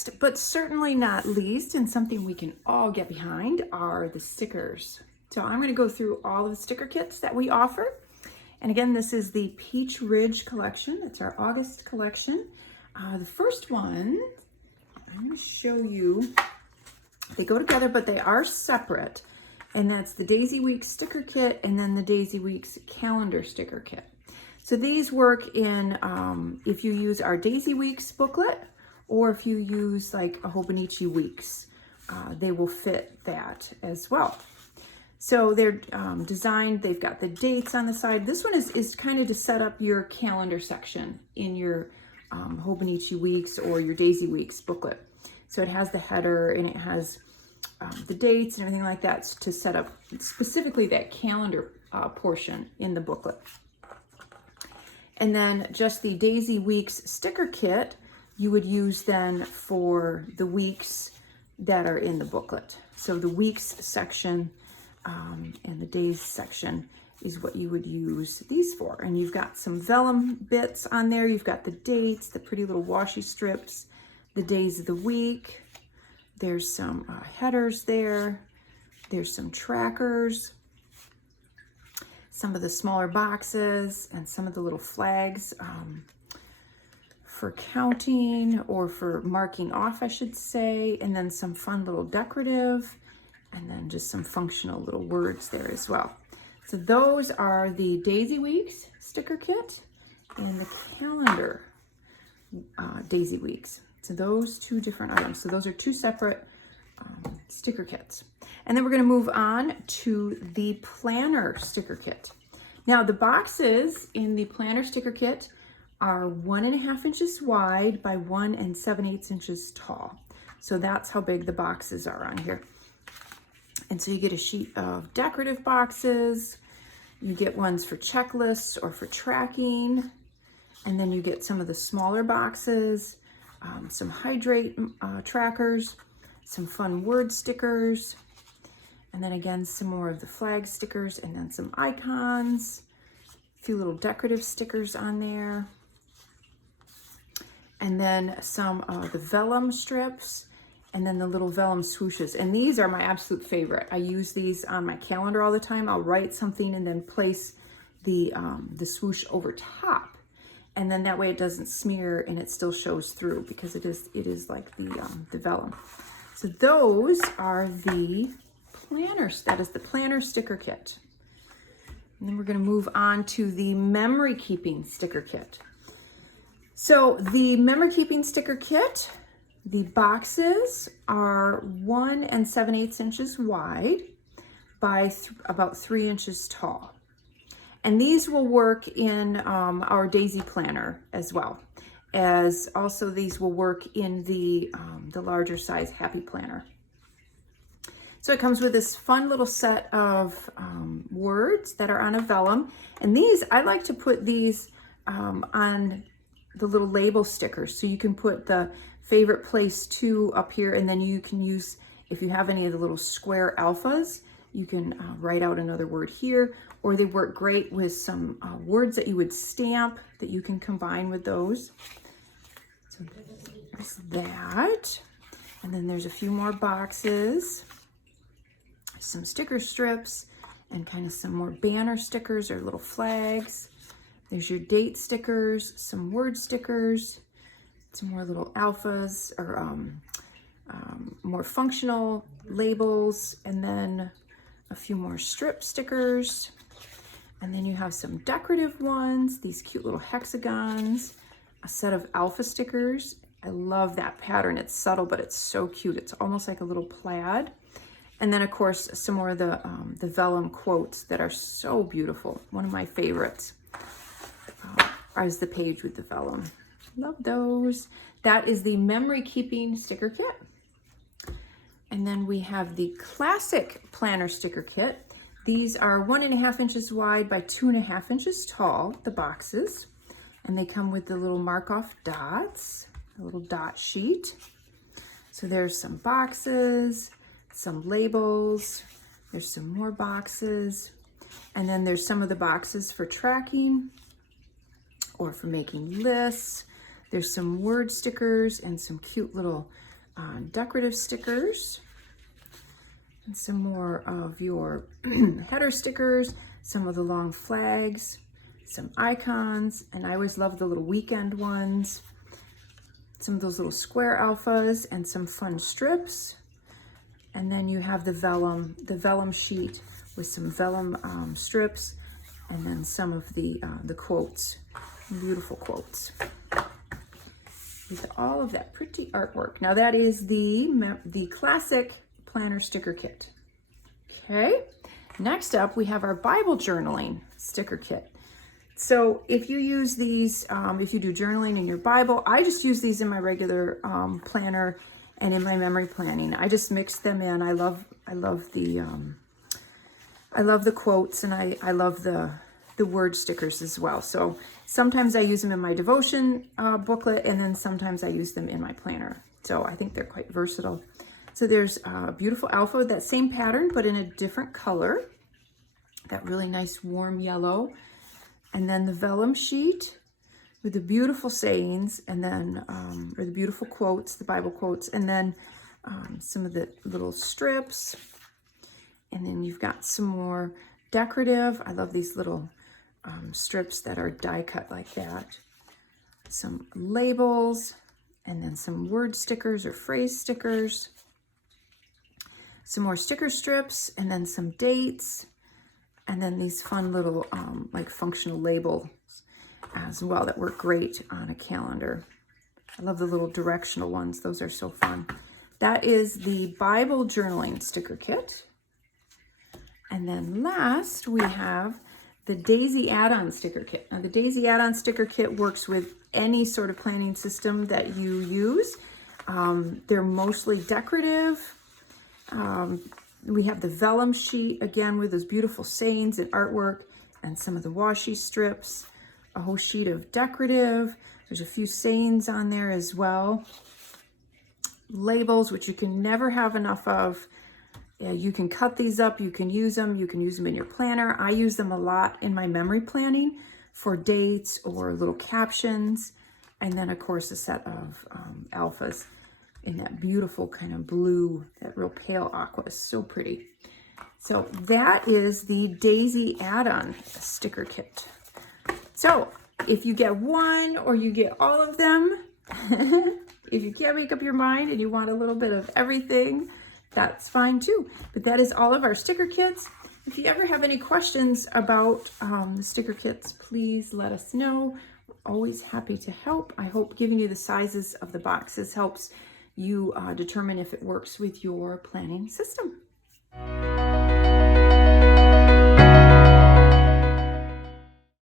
Last but certainly not least, and something we can all get behind, are the stickers. So I'm going to go through all of the sticker kits that we offer. And again, this is the Peach Ridge collection. It's our August collection. The first one, I'm going to show you, they go together, but they are separate. And that's the Daisy Weeks sticker kit and then the Daisy Weeks calendar sticker kit. So these work in, if you use our Daisy Weeks booklet, or if you use like a Hobonichi Weeks, they will fit that as well. So they're designed, they've got the dates on the side. This one is kind of to set up your calendar section in your Hobonichi Weeks or your Daisy Weeks booklet. So it has the header and it has the dates and everything like that to set up specifically that calendar portion in the booklet. And then just the Daisy Weeks sticker kit, you would use then for the weeks that are in the booklet. So the weeks section and the days section is what you would use these for. And you've got some vellum bits on there. You've got the dates, the pretty little washi strips, the days of the week. There's some headers there. There's some trackers, some of the smaller boxes, and some of the little flags for counting or for marking off, I should say, and then some fun little decorative, and then just some functional little words there as well. So those are the Daisy Weeks sticker kit and the calendar Daisy Weeks. So those two different items. So those are two separate sticker kits. And then we're going to move on to the planner sticker kit. Now the boxes in the planner sticker kit are 1.5 inches wide by 1 7/8 inches tall. So that's how big the boxes are on here. And so you get a sheet of decorative boxes, you get ones for checklists or for tracking, and then you get some of the smaller boxes, some hydrate trackers, some fun word stickers, and then again, some more of the flag stickers, and then some icons, a few little decorative stickers on there, and then some of the vellum strips, and then the little vellum swooshes. And these are my absolute favorite. I use these on my calendar all the time. I'll write something and then place the swoosh over top. And then that way it doesn't smear and it still shows through because it is like the vellum. So those are the planners. That is the planner sticker kit. And then we're going to move on to the memory keeping sticker kit. So the memory keeping sticker kit, the boxes are 1 7/8 inches wide by about 3 inches tall. And these will work in our Daisy planner as well, as also these will work in the larger size Happy Planner. So it comes with this fun little set of words that are on a vellum. And these, I like to put these on the little label stickers. So you can put the favorite place to up here, and then you can use, if you have any of the little square alphas, you can write out another word here, or they work great with some words that you would stamp that you can combine with those. So there's that. And then there's a few more boxes, some sticker strips, and kind of some more banner stickers or little flags. There's your date stickers, some word stickers, some more little alphas or more functional labels, and then a few more strip stickers. And then you have some decorative ones, these cute little hexagons, a set of alpha stickers. I love that pattern. It's subtle, but it's so cute. It's almost like a little plaid. And then of course, some more of the vellum quotes that are so beautiful. One of my favorites is the page with the vellum. Love those. That is the memory keeping sticker kit. And then we have the classic planner sticker kit. These are 1.5 inches wide by 2.5 inches tall, the boxes. And they come with the little mark off dots, a little dot sheet. So there's some boxes, some labels, there's some more boxes. And then there's some of the boxes for tracking or for making lists. There's some word stickers and some cute little decorative stickers, and some more of your header stickers, some of the long flags, some icons, and I always love the little weekend ones, some of those little square alphas, and some fun strips. And then you have the vellum sheet with some vellum strips, and then some of the quotes, beautiful quotes. With all of that pretty artwork. Now that is the classic planner sticker kit. Okay, next up we have our Bible journaling sticker kit. So if you use these, if you do journaling in your Bible, I just use these in my regular planner and in my memory planning. I just mix them in. I love the quotes, and I love the word stickers as well. So sometimes I use them in my devotion booklet, and then sometimes I use them in my planner. So I think they're quite versatile. So there's a beautiful alpha, that same pattern, but in a different color. That really nice warm yellow. And then the vellum sheet with the beautiful sayings, and then, or the beautiful quotes, the Bible quotes, and then some of the little strips. And then you've got some more decorative. I love these little strips that are die cut like that. Some labels, and then some word stickers or phrase stickers. Some more sticker strips, and then some dates. And then these fun little like functional labels as well that work great on a calendar. I love the little directional ones. Those are so fun. That is the Bible journaling sticker kit. And then last we have the Daisy add-on sticker kit. Now the Daisy add-on sticker kit works with any sort of planning system that you use. They're mostly decorative. We have the vellum sheet, again, with those beautiful sayings and artwork, and some of the washi strips, a whole sheet of decorative. There's a few sayings on there as well. Labels, which you can never have enough of. Yeah, you can cut these up, you can use them in your planner. I use them a lot in my memory planning for dates or little captions. And then, of course, a set of alphas in that beautiful kind of blue, that real pale aqua is so pretty. So that is the Daisy add-on sticker kit. So if you get one or you get all of them, if you can't make up your mind and you want a little bit of everything, that's fine too. But that is all of our sticker kits. If you ever have any questions about the sticker kits, please let us know. We're always happy to help. I hope giving you the sizes of the boxes helps you determine if it works with your planning system.